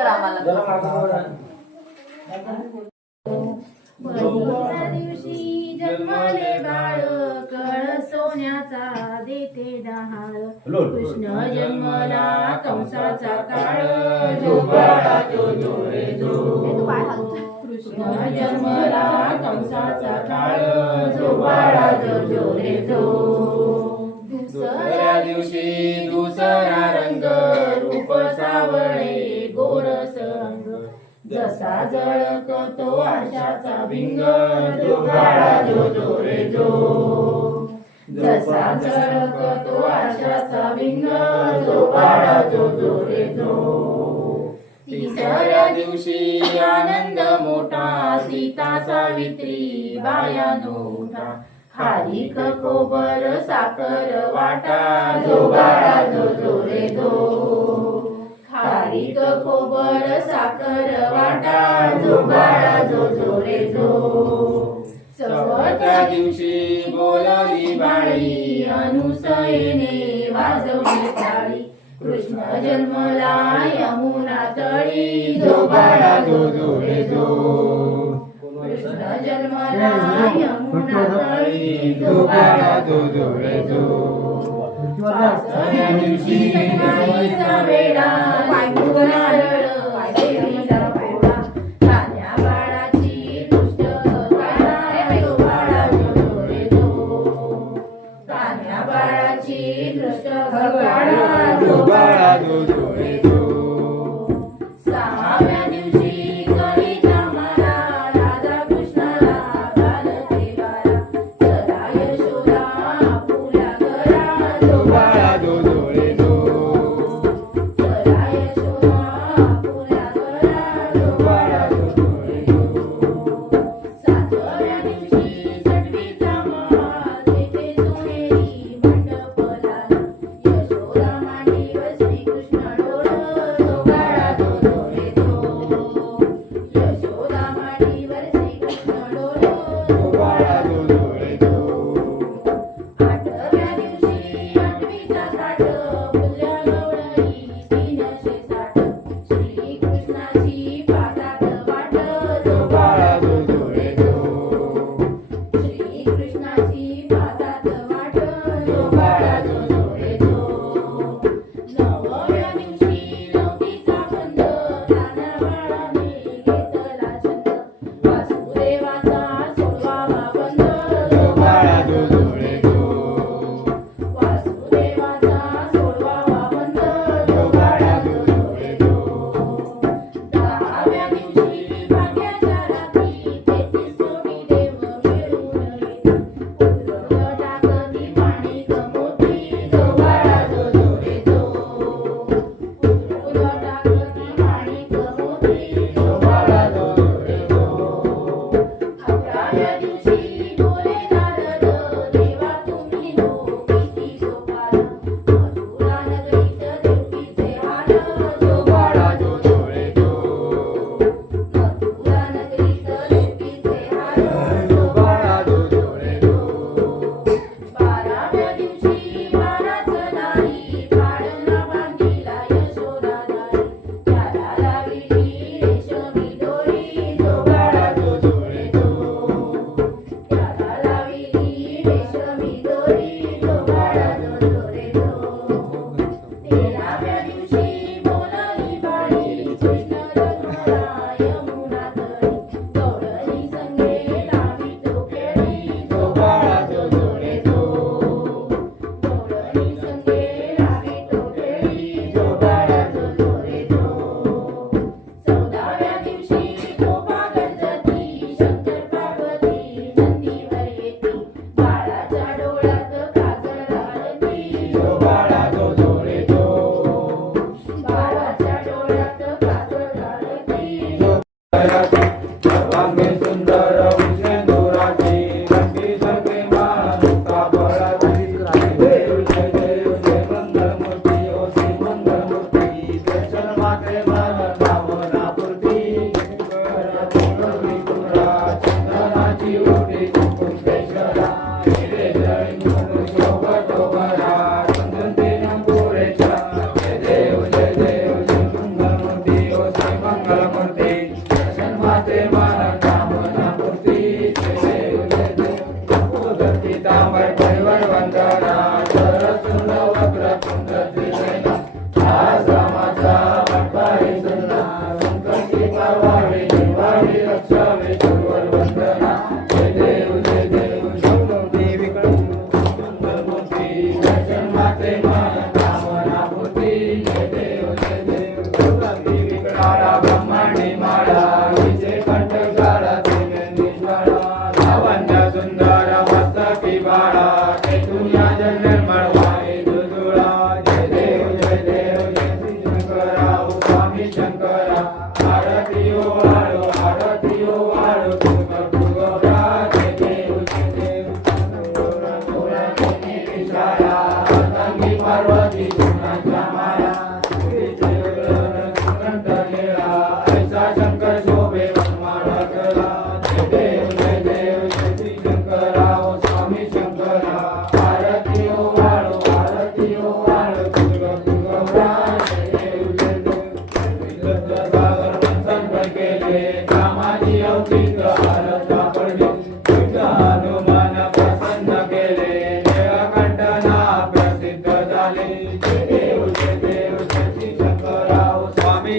कर आम्हाला दिवशी जन्मले बाळ कळ सोन्याचा देते डहाळ कृष्ण जन्मला कंसाचा काळ. जो बाळा जो. जो रे जो कृष्ण जन्मला कंसाचा काळ. जो बाळा जो जो रे जो. दुसऱ्या दिवशी दुसरा कसा जळकतो आशाचा भिंग जो जो जो. रे जो जसा जळकतो आशाचा भिंग जो जो जो रे जो. तिसऱ्या दिवशी आनंद मोठा सीता सावित्री बाया नोटा खारीक खोबर साखर वाटा जो बाळा जो जो रे जो. बारीक खोबर साखर वाटा जो बाळा जो. जो रे जो चौथ्या दिवशी बोलावी बाळी अनुसयेने वाजवली टाळी कृष्ण जन्मला यमुना तळी जो बाळा जो. जो रे जो कृष्ण जन्मला यमुना तळी जो बाळा जो. जो रे जो दिवशी वेळा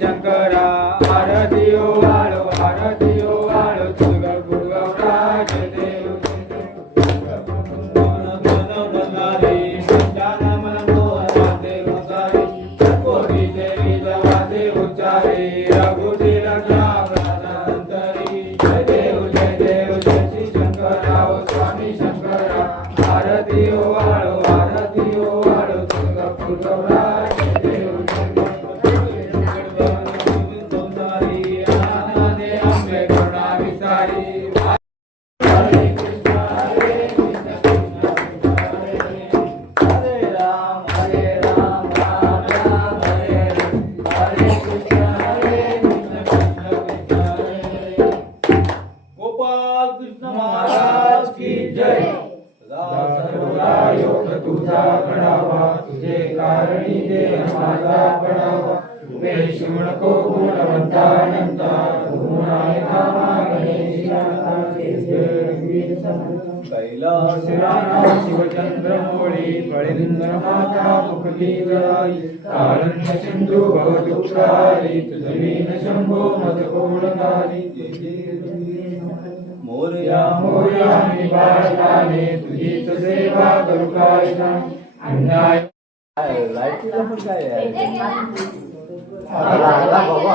शंकरा आरती ओ कैलासराया शिवचन्द्रमौळी फळेन्द्रमाता मुकुलीवरायि कालन्यसिन्धु भवदुःखारि तुजमीन शम्भो मधुकोणकारि मोरया मोरया निवासकाने तुझीच सेवा करू कायना अन्नाय लाईटीला पण काय आला बाबा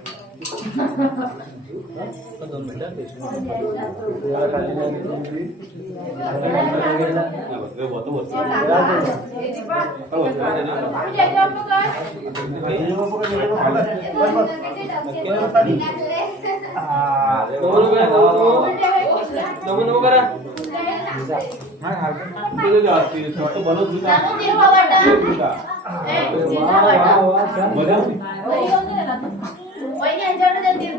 दोन मिनिटं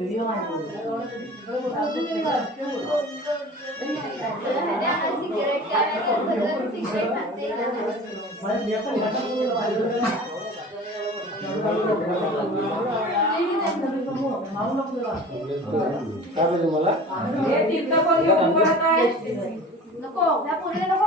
व्हिडिओ काय मला? नको. त्या नको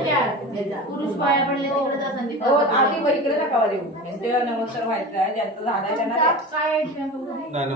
पुरुष पाया देऊ त्यांचे नमस्कार व्हायचं आहे ज्यांचं झालं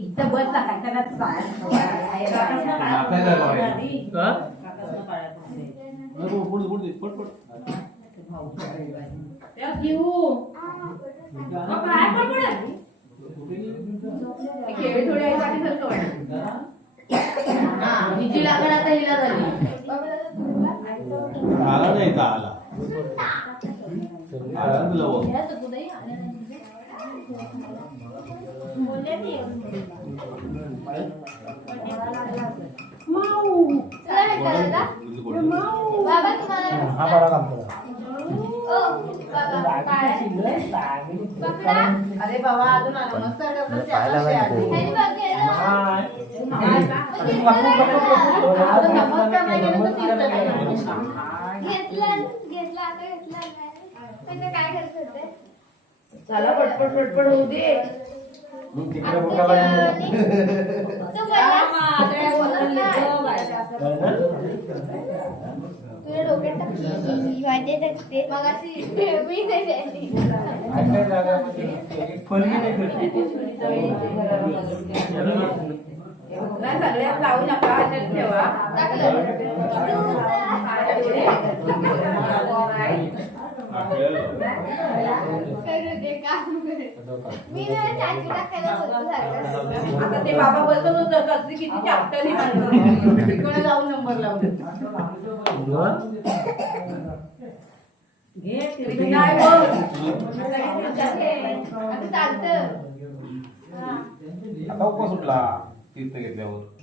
इथं बस ना काय त्याला आपल्याला लागण आता हिला झाली. आला नाही का आला. आला तुला माऊ माऊ बाबा हा तुम्हाला बडा लागतो अरे बाबा अजून मस्त घेतला घेतला आता घेतला काय करत होते? चला पटपट पटपट होऊ दे. मग तिकडे मी नाही लावू नका ह्याच्यात ठेवा. आता ते बाबा बसत होत कसली किती चाप्टरी तिकडे जाऊन नंबर लावून आता उपास उठला तीर्थ घेतल्यावर.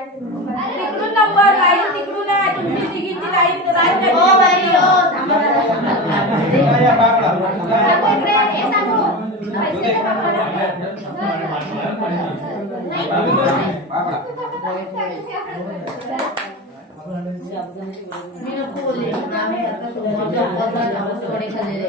तिकडून नंबर लाईन तिकडून आहे तुमची तिघीची लाईन लाईन हो बाई हो थांबा मी नको बोलले. खाल्लेले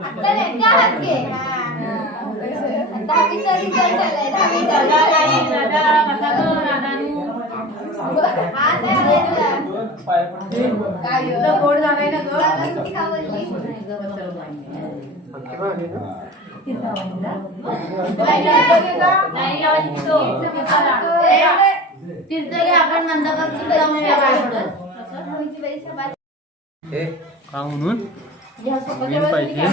दहावीचा. गोड ना तीर्थगे आपण नंदाबादची जाऊन का म्हणून पाहिजे.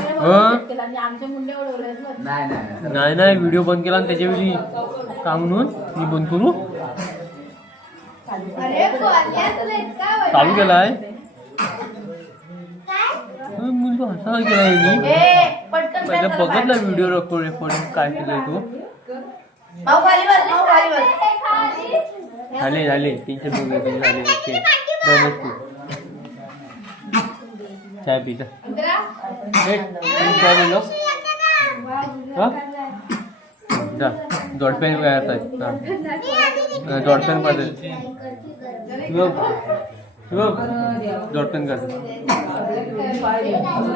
उडवले आहेत. नाही नाही नाही नाही व्हिडिओ बंद केला आणि त्याच्यावेळी का म्हणून मी बंद करू. चालू केलाय काय? मुलगा हसा केलाय पहिला करा बघितला. व्हिडिओ रेकॉर्ड रेकॉर्डिंग काय केलंय तो भाऊ खाली बस भाऊ खाली बस खाली. झाले झाले तीनशे दोन झाले झाले ओके डनच तू चाय पिता इंद्रा. ए, तुम्ही काय बोललो हा? जा जोडपेन काय आता हा. जोडपेन पाहिजे बघ बघ जोडपेन करतो कोणाला-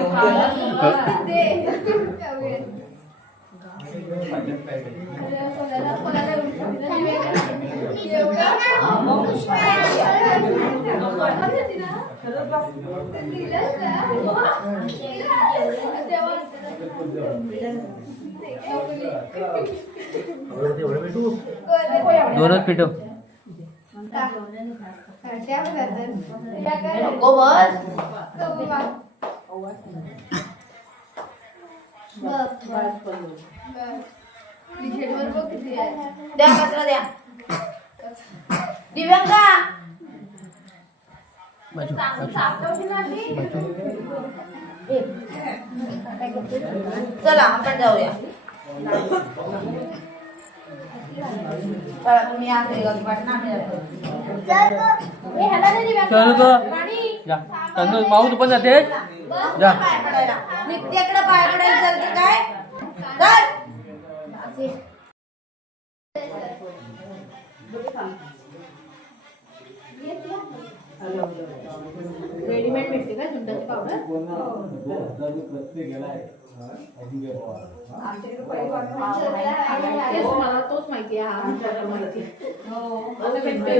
कोणाला एवढं? दिलंच ना. दोनच पिठव नको बस द्या कचरा द्या. दिव्यांका चला आपण जाऊया. आम्ही जातो. चल माऊ तू पण जाते जा. पाय पडायला. नित्याकडे पाय पडायला चालते काय? चल. रेडीमेड भेटते का? झुंडाची पावडर मला तोच माहिती आहे. हा झुंडाचा माहिती. भेटते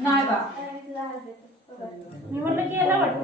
नाही बा. मी म्हणलं की याला वाटत.